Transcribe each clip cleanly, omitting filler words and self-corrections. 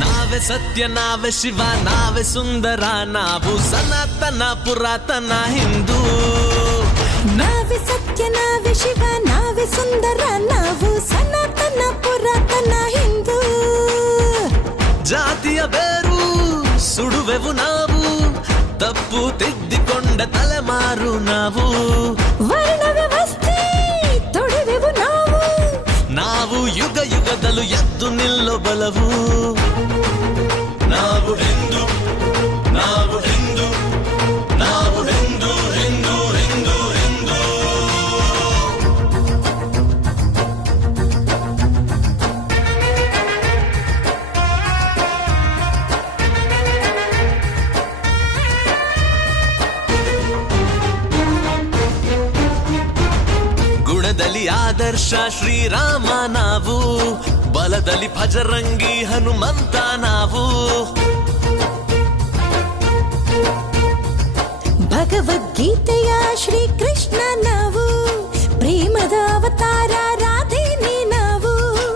ನಾವೇ ಸತ್ಯ, ನಾವೇ ಶಿವ, ನಾವೇ ಸುಂದರ, ನಾವು ಸನಾತನ ಪುರಾತನ ಹಿಂದೂ. ನಾವೇ ಸತ್ಯ, ನಾವೇ ಶಿವ, ನಾವೇ ಸುಂದರ, ನಾವು ಸನಾತನ ಪುರಾತನ ಹಿಂದೂ. ಜಾತಿಯ ಬೇರು ಸುಡುವೆವು ನಾವು, ತಪ್ಪು ತಿದ್ದಿಕೊಂಡ ತಲೆಮಾರು ನಾವು. ವರ್ಣ ವ್ಯವಸ್ಥೆ ತೊಡೆವೆವು ನಾವು, ನಾವು ಯುಗ ಯುಗದಲ್ಲೂ ಎದ್ದು ನಿಲ್ಲೋ ಬಲವು. ನಾವು ಹಿಂದೂ, ನಾವು ಹಿಂದೂ, ನಾವು ಹಿಂದೂ, ಹಿಂದೂ, ಹಿಂದೂ, ಹಿಂದೂ. ಗುಣದಲ್ಲಿ ಆದರ್ಶ ಶ್ರೀರಾಮ ನಾವು, ಬಲದಲ್ಲಿ ಭಜರಂಗಿ ಹನುಮಂತ ನಾವು. ಭಗವದ್ಗೀತೆಯ ಶ್ರೀಕೃಷ್ಣ ನಾವು, ಪ್ರೇಮದ ಅವತಾರ ರಾಧೇನಿ ನಾವು.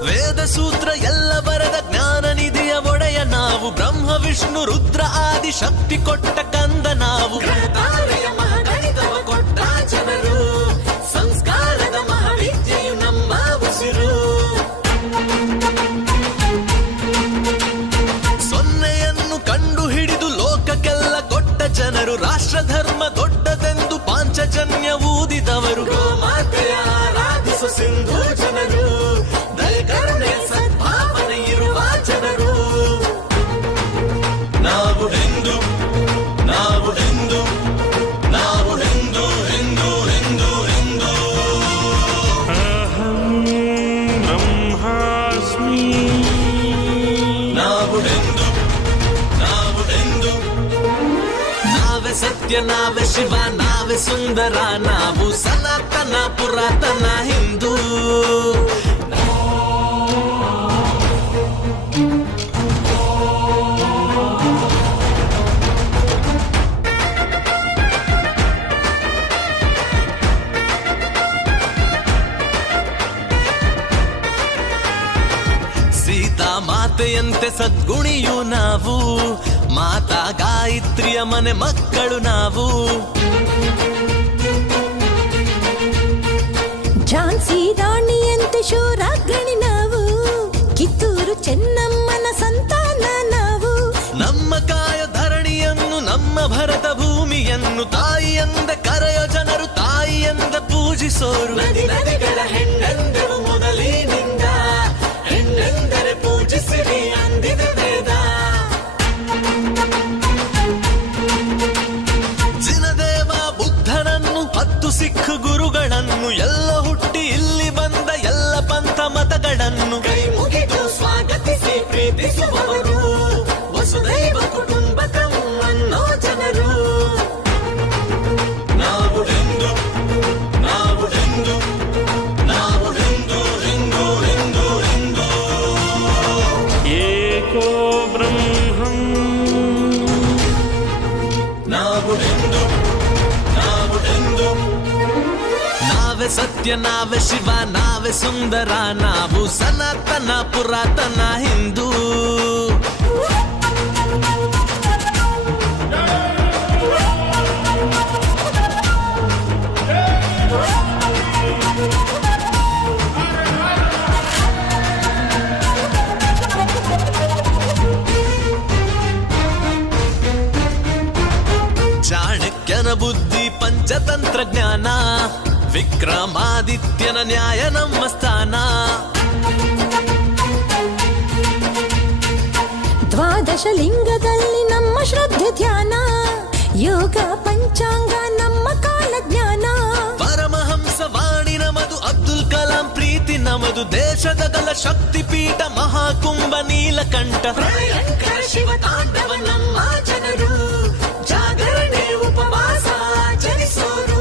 ವೇದ ಸೂತ್ರ ಎಲ್ಲ ಬರೆದ ಜ್ಞಾನ ನಿಧಿಯ ಒಡೆಯ ನಾವು, ಬ್ರಹ್ಮ ವಿಷ್ಣು ರುದ್ರ ಆದಿ ಶಕ್ತಿ ಕೊಟ್ಟ ಕಂದ ನಾವು. ಗ್ರಹತಾರೆಯ ಮಹಾಗಣಿತವ ಕೊಟ್ಟ ಜನರು, ಸಂಸ್ಕಾರದ ಮಹಾವಿದ್ಯೆಯು ನಮ್ಮ ಉಸಿರು. ಸೊನ್ನೆಯನ್ನು ಕಂಡು ಹಿಡಿದು ಲೋಕಕ್ಕೆಲ್ಲ ಕೊಟ್ಟ ಜನರು, ರಾಷ್ಟ್ರ ಧರ್ಮ ದೊಡ್ಡದೆಂದು ಪಾಂಚಜನ್ಯ ಊದಿದವರು. ಗೋಮಾತೆಯ ಆರಾಧಿಸು ಸಿಂಧು ಜನರು, ದಯ ಕರುಣೆ ಸದ್ಭಾವನೆ ಇರುವ ಜನರು. ನಾವು ಹಿಂದೂ, ನಾವು ಹಿಂದೂ, ನಾವು ಹಿಂದೂ, ಹಿಂದೂ, ಹಿಂದೂ, ಹಿಂದೂ. ಅಹಂ ಬ್ರಹ್ಮಾಸ್ಮಿ. ನಾವು ಹಿಂದೂ, ನಾವು ಹಿಂದೂ. ನಾವೇ ಸತ್ಯ, ನಾವೇ ಶಿವ, ನಾವೇ ಸುಂದರ, ನಾವು ಸನಾತನ ಪುರಾತನ ಹಿಂದೂ. ಸೀತಾ ಮಾತೆಯಂತೆ ಸದ್ಗುಣಿಯು ನಾವು, ಮಾತಾ ಗಾಯತ್ರಿಯ ಮನೆ ಮಕ್ಕಳು ನಾವು. ಝಾನ್ಸಿ ರಾಣಿಯಂತೆ ಶೂರಾಗ್ರಣಿ ನಾವು, ಕಿತ್ತೂರು ಚೆನ್ನಮ್ಮನ ಸಂತಾನ ನಾವು. ನಮ್ಮ ಕಾಯ ಧರಣಿಯನ್ನು, ನಮ್ಮ ಭರತ ಭೂಮಿಯನ್ನು, ತಾಯಿಯಂದ ಕರೆಯ ಜನರು, ತಾಯಿಯಂದ ಪೂಜಿಸೋರು. ನದಿ ನದಿಗಳ ಹೆಣ್ಣೆಂದೆವು ಮೊದಲಿನಿಂದ, ಹೆಣ್ಣೆಂದರೆ ಪೂಜಿಸಿರಿ ಅಂದಿದೆ ವೇದ. ಜಿನದೇವ ಬುದ್ಧನನ್ನು, 10 ಸಿಖ್ ಗುರುಗಳನ್ನು, ಎಲ್ಲ ಹುಟ್ಟಿ ಇಲ್ಲಿ ಬಂದ ಎಲ್ಲ ಪಂಥ ಮತಗಳನ್ನು ಕೈ ಮುಗಿದು ಸ್ವಾಗತಿಸಿ ಪ್ರೀತಿಸುವವರು, ವಸುದೈವ ಕುಟುಂಬಕಂ ಅನ್ನೋ ಜನರು. ನಾವು ಹಿಂದೂ, ನಾವು ಹಿಂದೂ, ನಾವು ಹಿಂದೂ, ಹಿಂದೂ, ಹಿಂದೂ, ಹಿಂದೂ. ಏಕೋ ಬ್ರಹ್ಮಂ. ನಾವು ಹಿಂದೂ, ನಾವು ಹಿಂದೂ. ನಾವೇ ಸತ್ಯ, ನಾವೇ ಶಿವ, ನಾವೇ ಸುಂದರ, ನಾವು ಸನಾತನ ಪುರಾತನ ಹಿಂದೂ. ಚಾಣಕ್ಯನ ಬುದ್ಧಿ ಪಂಚತಂತ್ರ ಜ್ಞಾನ, ವಿಕ್ರಮಾದಿತ್ಯನ ನ್ಯಾಯ ನಮ್ಮ ಸ್ಥಾನ. ದ್ವಾದಶ ಲಿಂಗದಲ್ಲಿ ನಮ್ಮ ಶ್ರದ್ಧೆ ಧ್ಯಾನ, ಯೋಗ ಪಂಚಾಂಗ ನಮ್ಮ ಕಾಲ ಜ್ಞಾನ. ಪರಮಹಂಸ ವಾಣಿ ನಮದು, ಅಬ್ದುಲ್ ಕಲಾಂ ಪ್ರೀತಿ ನಮದು, ದೇಶದ ಗಲ ಶಕ್ತಿ ಪೀಠ ಮಹಾಕುಂಭ ನೀಲಕಂಠ. ಭಯಂಕರ ಶಿವ ತಾಂಡವ ನಮ್ಮ ಜನರು, ಜಾಗರಣೆ ಉಪವಾಸ ಆಚರಿಸೋರು.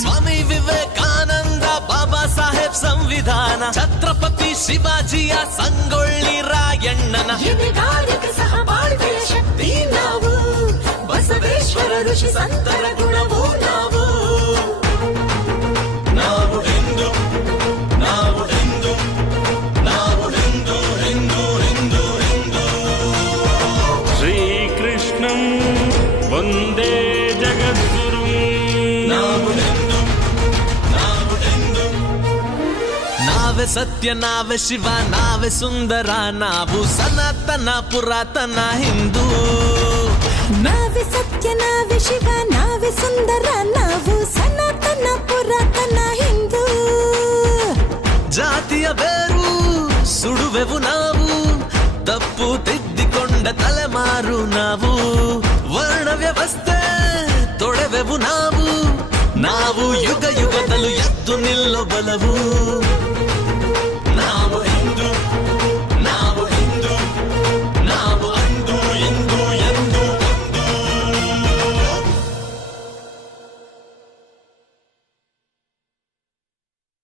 ಸ್ವಾಮಿ ವಿವೇಕಾನಂದ, ಬಾಬಾ ಸಾಹೇಬ್ ಸಂವಿಧಾನ, ಛತ್ರಪತಿ ಶಿವಾಜಿಯ ಸಂಗೊಳ್ಳಿ ರಾಯಣ್ಣನ ಎದೆಗಾರಿಕೆ ಸಹ ಬಾಳ್ವೆಯ ಶಕ್ತಿ ನಾವು. ಋಷಿ ಸಂತರ ಗುಣವು ನಾವು ನಾವು ಹಿಂದೂ ನಾವು ಹಿಂದೂ ನಾವು ಹಿಂದೂ ಹಿಂದೂ ಹಿಂದೂ ಹಿಂದೂ ಶ್ರೀಕೃಷ್ಣಂ ವಂದೇ ಜಗದ್ಗುರುಂ ನಾವು ಹಿಂದೂ ನಾವು ಹಿಂದೂ ನಾವೇ ಸತ್ಯ ನಾವೇ ಶಿವ ನಾವೇ ಸುಂದರ ನಾವು ಸನಾತನ ಪುರಾತನ ಹಿಂದೂ ನಾವೇ ಸತ್ಯ ನಾವೇ ಶಿವ ನಾವೇ ಸುಂದರ ನಾವು ಸನಾತನ ಪುರಾತನ ಹಿಂದೂ ಜಾತಿಯ ಬೇರು ಸುಡುವೆವು ನಾವು ತಪ್ಪು ತಿದ್ದಿಕೊಂಡ ತಲೆಮಾರು ನಾವು ವರ್ಣ ವ್ಯವಸ್ಥೆ ತೊಡೆವೆವು ನಾವು ನಾವು ಯುಗ ಯುಗದಲ್ಲೂ ಎದ್ದು ನಿಲ್ಲೋ ಬಲವು